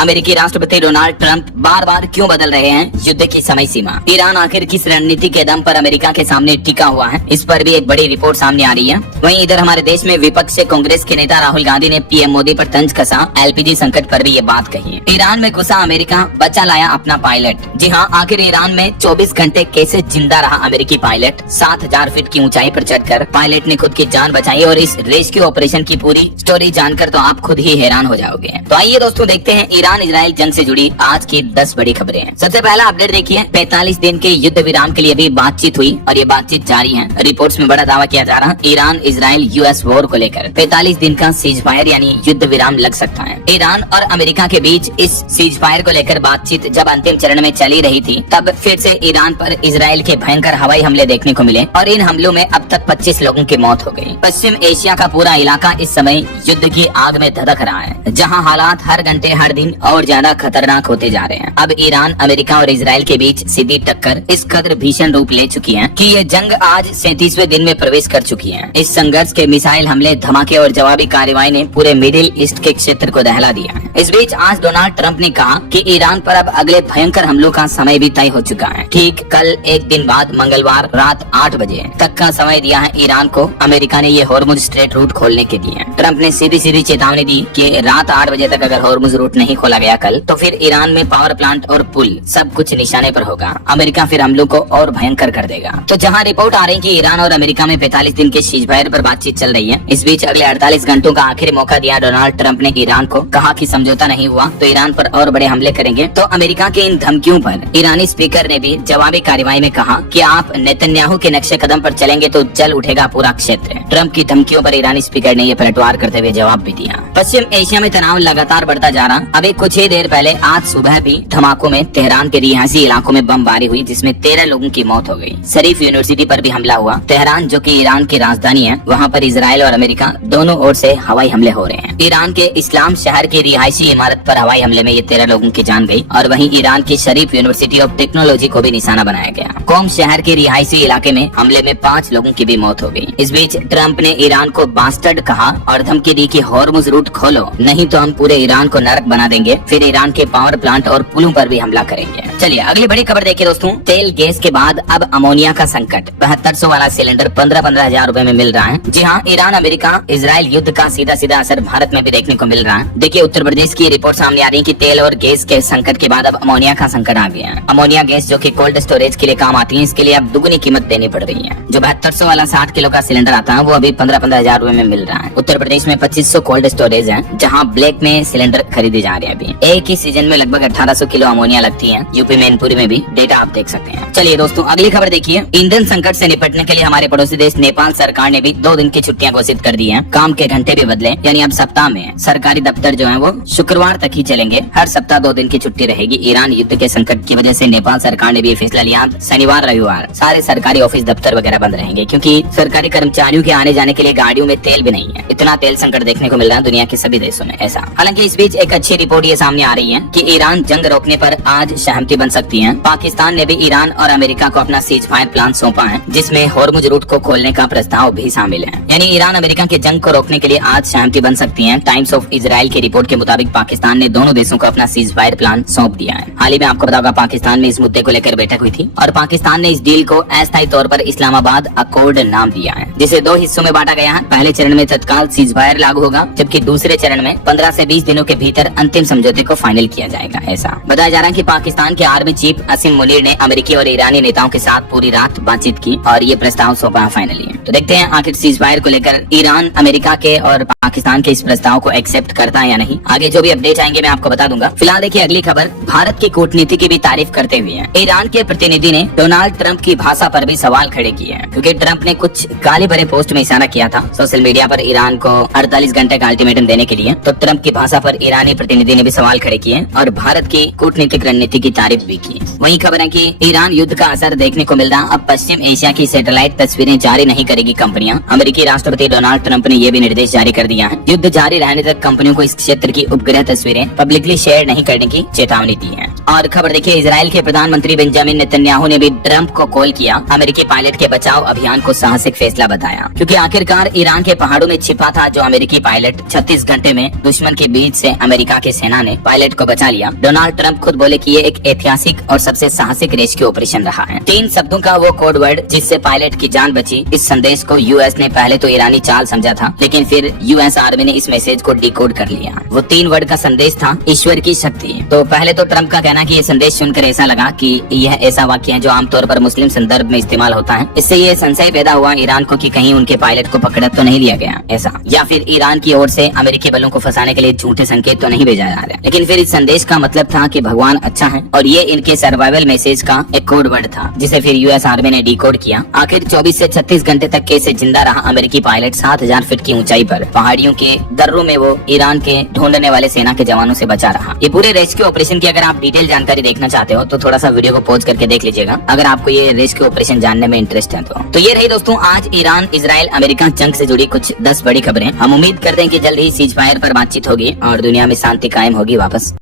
अमेरिकी राष्ट्रपति Donald Trump बार बार क्यों बदल रहे हैं युद्ध की समय सीमा। ईरान आखिर किस रणनीति के दम पर अमेरिका के सामने टिका हुआ है, इस पर भी एक बड़ी रिपोर्ट सामने आ रही है। वहीं इधर हमारे देश में विपक्ष से कांग्रेस के नेता राहुल गांधी ने पीएम मोदी पर तंज कसा, एलपीजी संकट पर भी ये बात कही है। ईरान में घुसा अमेरिका, बचा लाया अपना पायलट। जी हाँ, आखिर ईरान में 24 घंटे कैसे जिंदा रहा अमेरिकी पायलट। 7000 फीट की ऊंचाई पर चढ़कर पायलट ने खुद की जान बचाई और इस रेस्क्यू ऑपरेशन की पूरी स्टोरी जानकर तो आप खुद ही हैरान हो जाओगे। तो आइए दोस्तों देखते हैं ईरान इजराइल जंग से जुड़ी आज की 10 बड़ी खबरें। सबसे पहला अपडेट देखिए, 45 दिन के युद्ध विराम के लिए भी बातचीत हुई और ये बातचीत जारी है। रिपोर्ट्स में बड़ा दावा किया जा रहा है ईरान इजराइल यूएस वॉर को लेकर 45 दिन का सीज फायर यानी युद्ध विराम लग सकता है। ईरान और अमेरिका के बीच इस सीज फायर को लेकर बातचीत जब अंतिम चरण में चली रही थी, तब फिर से ईरान पर इजराइल के भयंकर हवाई हमले देखने को मिले और इन हमलों में अब तक 25 लोगों की मौत हो गई। पश्चिम एशिया का पूरा इलाका इस समय युद्ध की आग में धधक रहा है, जहां हालात हर घंटे हर दिन और ज्यादा खतरनाक होते जा रहे हैं। अब ईरान अमेरिका और इजराइल के बीच सीधी टक्कर इस कदर भीषण रूप ले चुकी है कि ये जंग आज 37वें दिन में प्रवेश कर चुकी है। इस संघर्ष के मिसाइल हमले, धमाके और जवाबी कार्रवाई ने पूरे मिडिल ईस्ट के क्षेत्र को दहला दिया है। इस बीच आज डोनाल्ड ट्रंप ने कहा कि ईरान पर अब अगले भयंकर हमलों का समय भी तय हो चुका है। ठीक कल एक दिन बाद मंगलवार रात 8 बजे तक का समय दिया है ईरान को। अमेरिका ने ये हॉर्मुज स्ट्रेट रूट खोलने के लिए। ट्रंप ने सीधी चेतावनी दी कि रात 8 बजे तक अगर हॉर्मुज रूट नहीं खोला गया कल, तो फिर ईरान में पावर प्लांट और पुल सब कुछ निशाने पर होगा। अमेरिका फिर हमलों को और भयंकर कर देगा। तो जहां रिपोर्ट आ रही है कि ईरान और अमेरिका में 45 दिन के सीज फायर पर बातचीत चल रही है, इस बीच अगले 48 घंटों का आखिरी मौका दिया डोनाल्ड ट्रंप ने ईरान को। कहा कि समझौता नहीं हुआ तो ईरान पर और बड़े हमले करेंगे। तो अमेरिका के इन धमकियों पर ईरानी स्पीकर ने भी जवाबी कार्रवाई में कहा कि आप नेतन्याहू के नक्शे कदम पर चलेंगे तो जल उठेगा पूरा क्षेत्र। ट्रंप की धमकियों पर ईरानी स्पीकर ने यह पलटवार करते हुए जवाब भी दिया। पश्चिम एशिया में तनाव लगातार बढ़ता जा रहा। अभी कुछ ही देर पहले आज सुबह भी धमाकों में तेहरान के रिहायशी इलाकों में बमबारी हुई, जिसमें 13 लोगों की मौत हो गई। शरीफ यूनिवर्सिटी पर भी हमला हुआ। तेहरान जो कि ईरान की राजधानी है, वहां पर इजराइल और अमेरिका दोनों ओर से हवाई हमले हो रहे हैं। ईरान के इस्लाम शहर की रिहायशी इमारत पर हवाई हमले में ये 13 लोगों की जान गई और वहीं ईरान की शरीफ यूनिवर्सिटी ऑफ टेक्नोलॉजी को भी निशाना बनाया गया। कोम शहर के रिहायशी इलाके में हमले में 5 लोगों की भी मौत हो गई। इस बीच ट्रंप ने ईरान को बास्टर्ड कहा और धमकी दी कि हॉर्मुज रूट खोलो, नहीं तो हम पूरे ईरान को नरक बना देंगे। फिर ईरान के पावर प्लांट और पुलों पर भी हमला करेंगे। चलिए अगली बड़ी खबर देखिए दोस्तों, तेल गैस के बाद अब अमोनिया का संकट। 7200 वाला सिलेंडर 15-15 हजार रूपए में मिल रहा है। जी हाँ, ईरान अमेरिका इजराइल युद्ध का सीधा असर भारत में भी देखने को मिल रहा है। देखिए उत्तर प्रदेश की रिपोर्ट सामने आ रही है कि तेल और गैस के संकट के बाद अब अमोनिया का संकट आ गया है। अमोनिया गैस जो कि कोल्ड स्टोरेज के लिए काम आती है, इसके लिए अब दुगनी कीमत देनी पड़ रही है। जो 7200 वाला 60 किलो का सिलेंडर आता है, वो अभी 15-15 हजार रूपए में मिल रहा है। उत्तर प्रदेश में 2500 कोल्ड स्टोरेज है, जहाँ ब्लैक में सिलेंडर खरीदे जा रहे हैं। अभी एक ही सीजन में लगभग 1800 किलो अमोनिया लगती है। यूपी मैनपुरी में भी डेटा आप देख सकते हैं। चलिए दोस्तों अगली खबर देखिए, ईंधन संकट से निपटने के लिए हमारे पड़ोसी देश नेपाल सरकार ने भी 2 दिन की छुट्टियां घोषित कर दी हैं। काम के घंटे भी बदले, यानी अब सप्ताह में सरकारी दफ्तर जो है वो शुक्रवार तक ही चलेंगे। हर सप्ताह 2 दिन की छुट्टी रहेगी। ईरान युद्ध के संकट की वजह से नेपाल सरकार ने भी फैसला लिया। शनिवार रविवार सारे सरकारी ऑफिस दफ्तर वगैरह बंद रहेंगे, क्योंकि सरकारी कर्मचारियों के आने जाने के लिए गाड़ियों में तेल भी नहीं है। इतना तेल संकट देखने को मिल रहा है दुनिया के सभी देशों में ऐसा। हालांकि इस बीच एक अच्छी रिपोर्ट ये सामने आ रही है कि ईरान जंग रोकने पर आज सहमति बन सकती है। पाकिस्तान ने भी ईरान और अमेरिका को अपना सीज फायर प्लान सौंपा है, जिसमें हॉर्मुज रूट को खोलने का प्रस्ताव भी शामिल है। यानी ईरान अमेरिका के जंग को रोकने के लिए आज सहमति बन सकती है। टाइम्स ऑफ इजराइल की रिपोर्ट के मुताबिक पाकिस्तान ने दोनों देशों को अपना सीज फायर प्लान सौंप दिया है। हाल ही में आपको बताऊंगा पाकिस्तान में इस मुद्दे को लेकर बैठक हुई थी और पाकिस्तान ने इस डील को अस्थायी तौर पर इस्लामाबाद अकॉर्ड नाम दिया है, जिसे 2 हिस्सों में बांटा गया है। पहले चरण में तत्काल सीज फायर लागू होगा, जबकि दूसरे चरण में 15 से 20 दिनों के भीतर अंतिम समझौते को फाइनल किया जाएगा। ऐसा बताया जा रहा है कि पाकिस्तान के आर्मी चीफ असीम मुनीर ने अमेरिकी और ईरानी नेताओं के साथ पूरी रात बातचीत की और ये प्रस्ताव सौंपा फाइनली। तो देखते हैं आखिर सीज फायर को लेकर ईरान अमेरिका के और पाकिस्तान के इस प्रस्ताव को एक्सेप्ट करता है या नहीं। आगे जो भी अपडेट आएंगे मैं आपको बता दूंगा। फिलहाल देखिए अगली खबर, भारत की कूटनीति की भी तारीफ करते हुए है। ईरान के प्रतिनिधि ने डोनाल्ड ट्रंप की भाषा पर भी सवाल खड़े किए हैं, क्योंकि ट्रंप ने कुछ गाली भरे पोस्ट में इशारा किया था सोशल मीडिया पर ईरान को 48 घंटे का अल्टीमेटम देने के लिए। तो ट्रंप की भाषा पर ईरानी प्रतिनिधि ने भी सवाल खड़े किए और भारत की कूटनीतिक रणनीति की तारीफ भी की। वही खबर है कि ईरान युद्ध का असर देखने को मिल रहा। अब पश्चिम एशिया की सैटेलाइट तस्वीरें जारी नहीं करेगी कंपनियां। अमेरिकी राष्ट्रपति डोनाल्ड ट्रंप ने यह भी निर्देश जारी कर दिया है। युद्ध जारी रहने तक कंपनियों को इस क्षेत्र की उपग्रह तस्वीरें पब्लिकली शेयर नहीं करने की चेतावनी दी है। और खबर देखिए, इजराइल के प्रधानमंत्री बेंजामिन नेतन्याहू ने भी ट्रंप को कॉल किया। अमेरिकी पायलट के बचाव अभियान को साहसिक फैसला बताया, क्योंकि आखिरकार ईरान के पहाड़ों में छिपा था जो अमेरिकी पायलट 36 घंटे में दुश्मन के बीच से अमेरिका के सेना सेना ने पायलट को बचा लिया। डोनाल्ड ट्रंप खुद बोले कि ये एक ऐतिहासिक और सबसे साहसिक रेस्क्यू ऑपरेशन रहा है। 3 शब्दों का वो कोड वर्ड जिससे पायलट की जान बची। इस संदेश को यूएस ने पहले तो ईरानी चाल समझा था, लेकिन फिर यूएस आर्मी ने इस मैसेज को डिकोड कर लिया। वो 3 वर्ड का संदेश था, ईश्वर की शक्ति। तो पहले तो ट्रंप का कहना कि ये संदेश सुनकर ऐसा लगा कि यह ऐसा वाक्य है जो आमतौर पर मुस्लिम संदर्भ में इस्तेमाल होता है। इससे ये संशय पैदा हुआ ईरान को कि कहीं उनके पायलट को पकड़ा तो नहीं लिया गया ऐसा, या फिर ईरान की ओर से अमेरिकी बलों को फंसाने के लिए झूठे संकेत तो नहीं भेजा जा रहा। लेकिन फिर इस संदेश का मतलब था कि भगवान अच्छा है और ये इनके सर्वाइवल मैसेज का एक कोड वर्ड था, जिसे फिर यूएस आर्मी ने डिकोड किया। आखिर 24 से 36 घंटे तक कैसे जिंदा रहा अमेरिकी पायलट 7000 फीट की ऊंचाई पर पहाड़ियों के दर्रों में वो ईरान के ढूंढने वाले सेना के जवानों से बचा रहा। ये पूरे रेस्क्यू ऑपरेशन की अगर आप डिटेल जानकारी देखना चाहते हो तो थोड़ा सा वीडियो को पॉज करके देख लीजिएगा, अगर आपको ये रेस्क्यू ऑपरेशन जानने में इंटरेस्ट है तो ये रही दोस्तों आज ईरान इजराइल अमेरिका जंग से जुड़ी कुछ 10 बड़ी खबरें। हम उम्मीद करते हैं कि जल्द ही सीज फायर पर बातचीत होगी और दुनिया में शांति कायम होगी वापस।